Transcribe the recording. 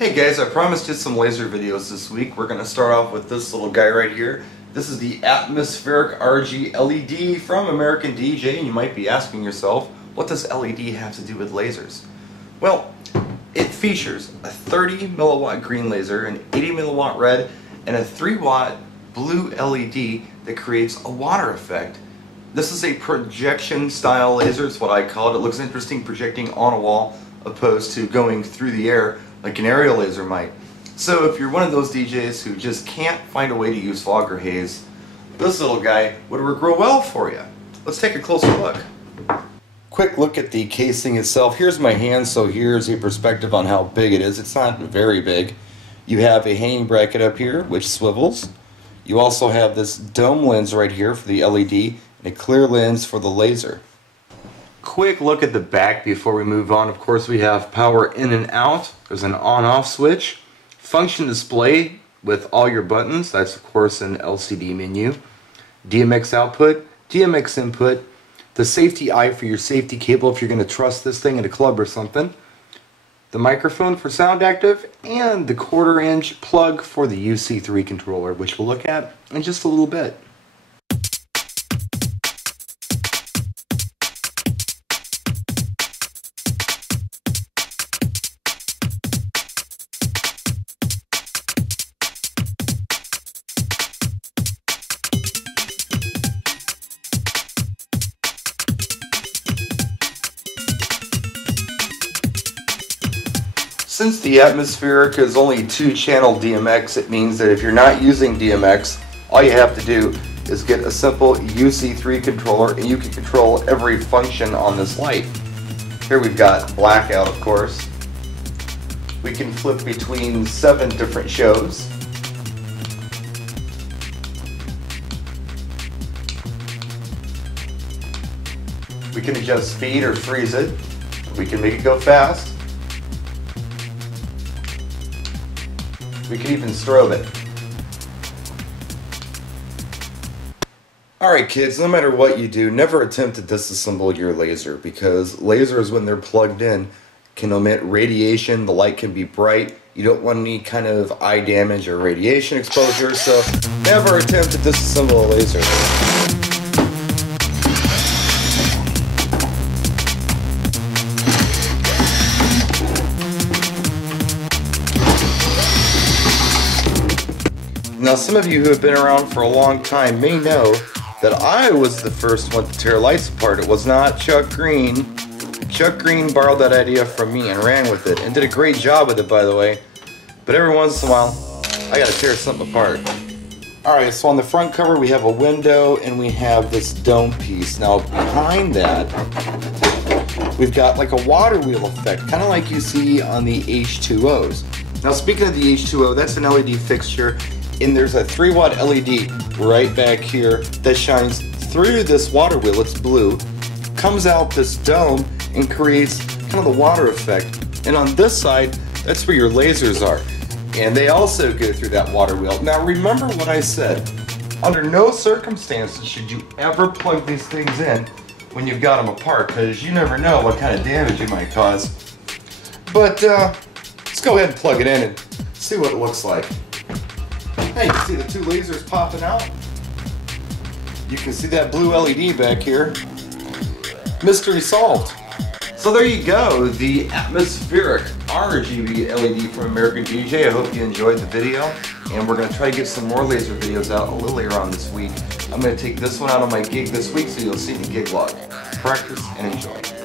Hey guys, I promised you some laser videos this week. We're going to start off with this little guy right here. This is the atmospheric RG LED from American DJ, and you might be asking yourself, what does LED have to do with lasers? Well, it features a 30 milliwatt green laser, an 80 milliwatt red, and a 3 watt blue LED that creates a water effect. This is a projection style laser, is what I call it. It looks interesting projecting on a wall opposed to going through the air like an aerial laser might. So if you're one of those DJs who just can't find a way to use fog or haze, this little guy would work real well for you. Let's take a closer look. Quick look at the casing itself. Here's my hand, so here's a perspective on how big it is. It's not very big. You have a hanging bracket up here which swivels. You also have this dome lens right here for the LED and a clear lens for the laser. Quick look at the back before we move on. Of course, we have power in and out. There's an on-off switch. Function display with all your buttons. That's of course an LCD menu. DMX output, DMX input. The safety eye for your safety cable if you're going to trust this thing in a club or something. The microphone for sound active, and the 1/4 inch plug for the UC3 controller, which we'll look at in just a little bit. Since the atmospheric is only 2-channel DMX, it means that if you're not using DMX, all you have to do is get a simple UC3 controller and you can control every function on this light. Here we've got blackout, of course. We can flip between 7 different shows. We can adjust speed or freeze it. We can make it go fast. We can even strobe it. Alright kids, no matter what you do, never attempt to disassemble your laser, because lasers, when they're plugged in, can emit radiation. The light can be bright. You don't want any kind of eye damage or radiation exposure, so never attempt to disassemble a laser. Now, some of you who have been around for a long time may know that I was the first one to tear lights apart. It was not Chuck Green. Chuck Green borrowed that idea from me and ran with it, and did a great job with it, by the way. But every once in a while, I gotta tear something apart. Alright, so on the front cover we have a window and we have this dome piece. Now, behind that, we've got like a water wheel effect, kind of like you see on the H2Os. Now, speaking of the H2O, that's an LED fixture. And there's a 3 watt LED right back here that shines through this water wheel. It's blue, comes out this dome and creates kind of the water effect. And on this side, that's where your lasers are. And they also go through that water wheel. Now remember what I said. Under no circumstances should you ever plug these things in when you've got them apart, because you never know what kind of damage you might cause. But let's go ahead and plug it in and see what it looks like. Hey, you can see the 2 lasers popping out. You can see that blue LED back here. Mystery solved. So there you go, the atmospheric RGB LED from American DJ. I hope you enjoyed the video, and we're going to try to get some more laser videos out a little later on this week. I'm going to take this one out on my gig this week, so you'll see the gig log. Practice and enjoy.